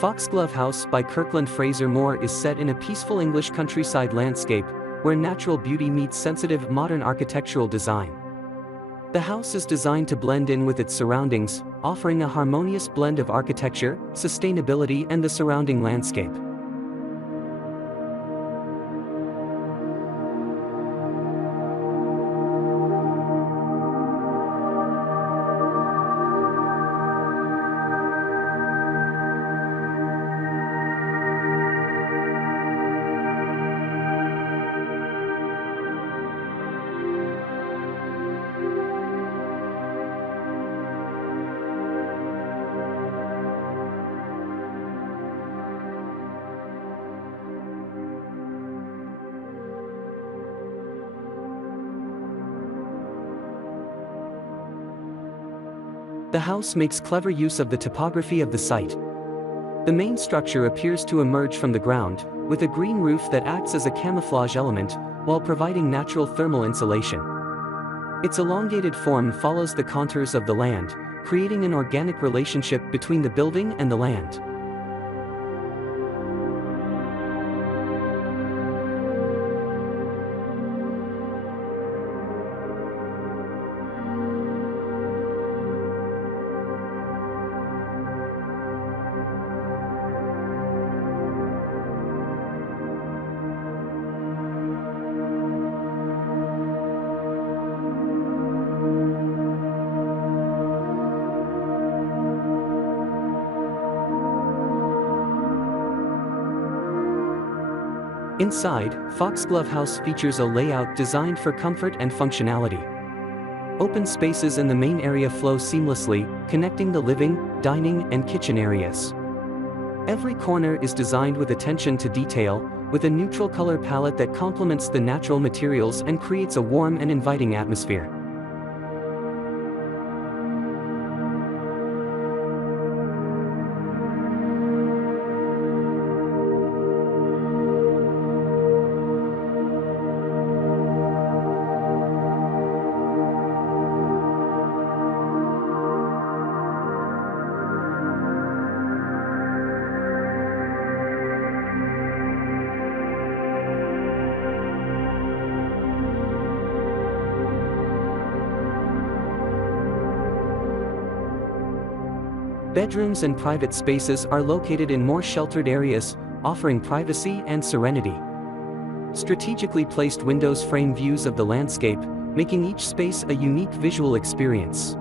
Foxglove House by Kirkland Fraser Moor is set in a peaceful English countryside landscape, where natural beauty meets sensitive modern architectural design. The house is designed to blend in with its surroundings, offering a harmonious blend of architecture, sustainability and the surrounding landscape. The house makes clever use of the topography of the site. The main structure appears to emerge from the ground, with a green roof that acts as a camouflage element, while providing natural thermal insulation. Its elongated form follows the contours of the land, creating an organic relationship between the building and the land. Inside, Foxglove House features a layout designed for comfort and functionality. Open spaces in the main area flow seamlessly, connecting the living, dining, and kitchen areas. Every corner is designed with attention to detail, with a neutral color palette that complements the natural materials and creates a warm and inviting atmosphere. Bedrooms and private spaces are located in more sheltered areas, offering privacy and serenity. Strategically placed windows frame views of the landscape, making each space a unique visual experience.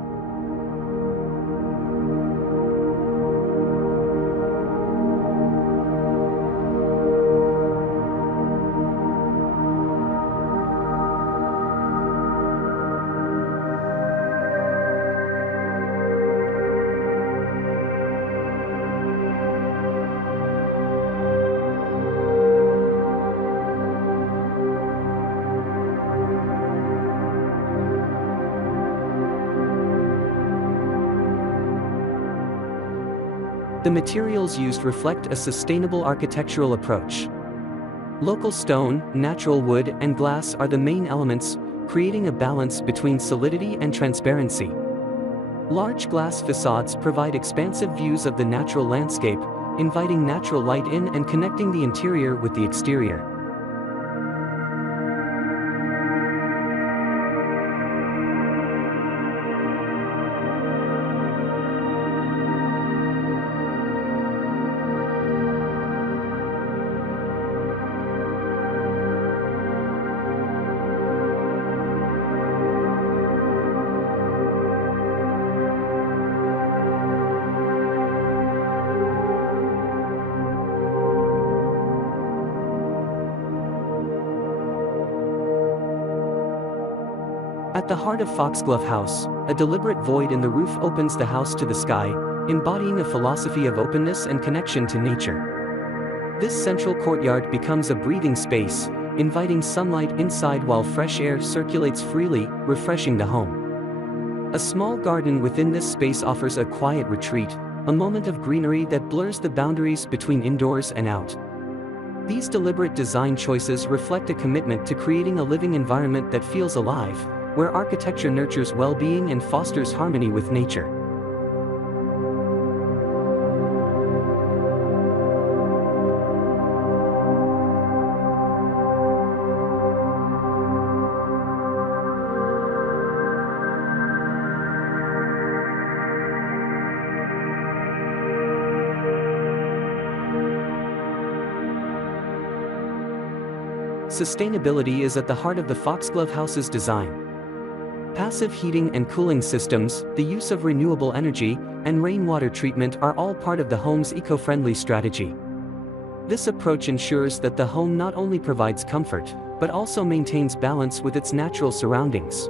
The materials used reflect a sustainable architectural approach. Local stone, natural wood, and glass are the main elements, creating a balance between solidity and transparency. Large glass facades provide expansive views of the natural landscape, inviting natural light in and connecting the interior with the exterior. At the heart of Foxglove House, a deliberate void in the roof opens the house to the sky, embodying a philosophy of openness and connection to nature. This central courtyard becomes a breathing space, inviting sunlight inside while fresh air circulates freely, refreshing the home. A small garden within this space offers a quiet retreat, a moment of greenery that blurs the boundaries between indoors and out. These deliberate design choices reflect a commitment to creating a living environment that feels alive, where architecture nurtures well-being and fosters harmony with nature. Sustainability is at the heart of the Foxglove House's design. Passive heating and cooling systems, the use of renewable energy, and rainwater treatment are all part of the home's eco-friendly strategy. This approach ensures that the home not only provides comfort, but also maintains balance with its natural surroundings.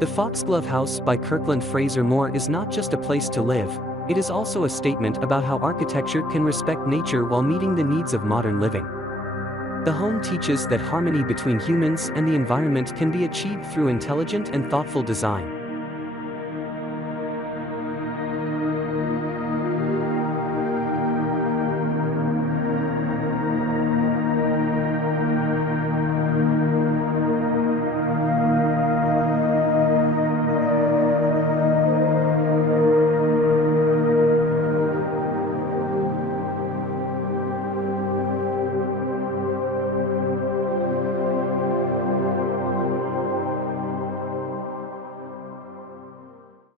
The Foxglove House by Kirkland Fraser Moor is not just a place to live, it is also a statement about how architecture can respect nature while meeting the needs of modern living. The home teaches that harmony between humans and the environment can be achieved through intelligent and thoughtful design.